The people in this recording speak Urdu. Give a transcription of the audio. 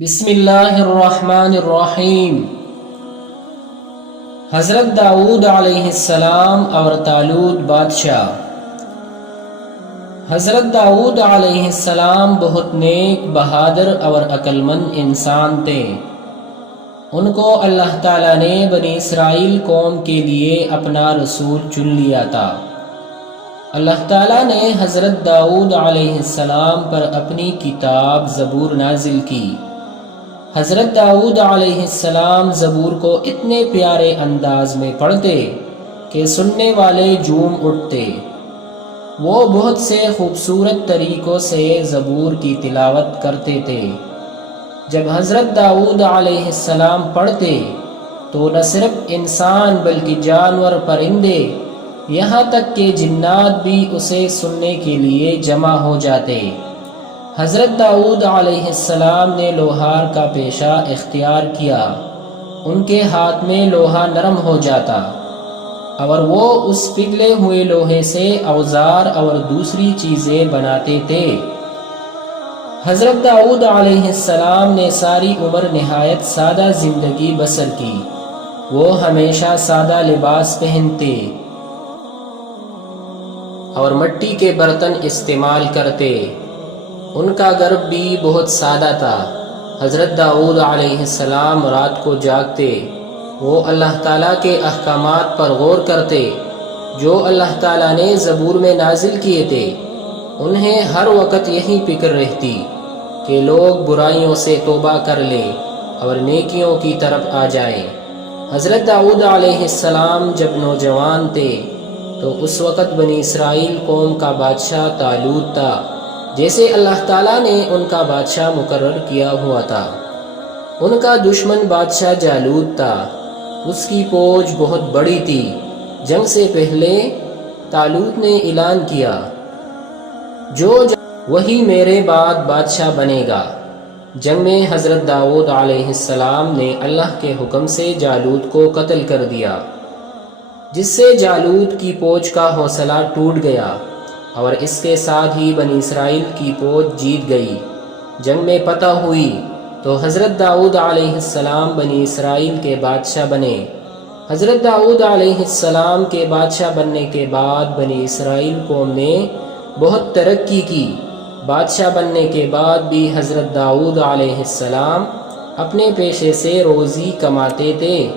بسم اللہ الرحمن الرحیم۔ حضرت داؤد علیہ السلام اور طالوت بادشاہ۔ حضرت داؤد علیہ السلام بہت نیک، بہادر اور عقل مند انسان تھے۔ ان کو اللہ تعالیٰ نے بنی اسرائیل قوم کے لیے اپنا رسول چن لیا تھا۔ اللہ تعالیٰ نے حضرت داؤد علیہ السلام پر اپنی کتاب زبور نازل کی۔ حضرت داؤد علیہ السلام زبور کو اتنے پیارے انداز میں پڑھتے کہ سننے والے جھوم اٹھتے۔ وہ بہت سے خوبصورت طریقوں سے زبور کی تلاوت کرتے تھے۔ جب حضرت داؤد علیہ السلام پڑھتے تو نہ صرف انسان بلکہ جانور، پرندے، یہاں تک کہ جنات بھی اسے سننے کے لیے جمع ہو جاتے۔ حضرت داؤد علیہ السلام نے لوہار کا پیشہ اختیار کیا۔ ان کے ہاتھ میں لوہا نرم ہو جاتا اور وہ اس پگھلے ہوئے لوہے سے اوزار اور دوسری چیزیں بناتے تھے۔ حضرت داؤد علیہ السلام نے ساری عمر نہایت سادہ زندگی بسر کی۔ وہ ہمیشہ سادہ لباس پہنتے اور مٹی کے برتن استعمال کرتے۔ ان کا گھر بھی بہت سادہ تھا۔ حضرت داؤد علیہ السلام رات کو جاگتے۔ وہ اللہ تعالیٰ کے احکامات پر غور کرتے جو اللہ تعالیٰ نے زبور میں نازل کیے تھے۔ انہیں ہر وقت یہی فکر رہتی کہ لوگ برائیوں سے توبہ کر لیں اور نیکیوں کی طرف آ جائیں۔ حضرت داؤد علیہ السلام جب نوجوان تھے تو اس وقت بنی اسرائیل قوم کا بادشاہ طالوت تھا، جیسے اللہ تعالیٰ نے ان کا بادشاہ مقرر کیا ہوا تھا۔ ان کا دشمن بادشاہ جالوت تھا۔ اس کی فوج بہت بڑی تھی۔ جنگ سے پہلے طالوت نے اعلان کیا، وہی میرے بعد بادشاہ بنے گا۔ جنگ میں حضرت داؤد علیہ السلام نے اللہ کے حکم سے جالوت کو قتل کر دیا، جس سے جالوت کی فوج کا حوصلہ ٹوٹ گیا اور اس کے ساتھ ہی بنی اسرائیل کی فوج جیت گئی۔ جنگ میں فتح ہوئی تو حضرت داؤد علیہ السلام بنی اسرائیل کے بادشاہ بنے۔ حضرت داؤد علیہ السلام کے بادشاہ بننے کے بعد بنی اسرائیل قوم نے بہت ترقی کی۔ بادشاہ بننے کے بعد بھی حضرت داؤد علیہ السلام اپنے پیشے سے روزی کماتے تھے۔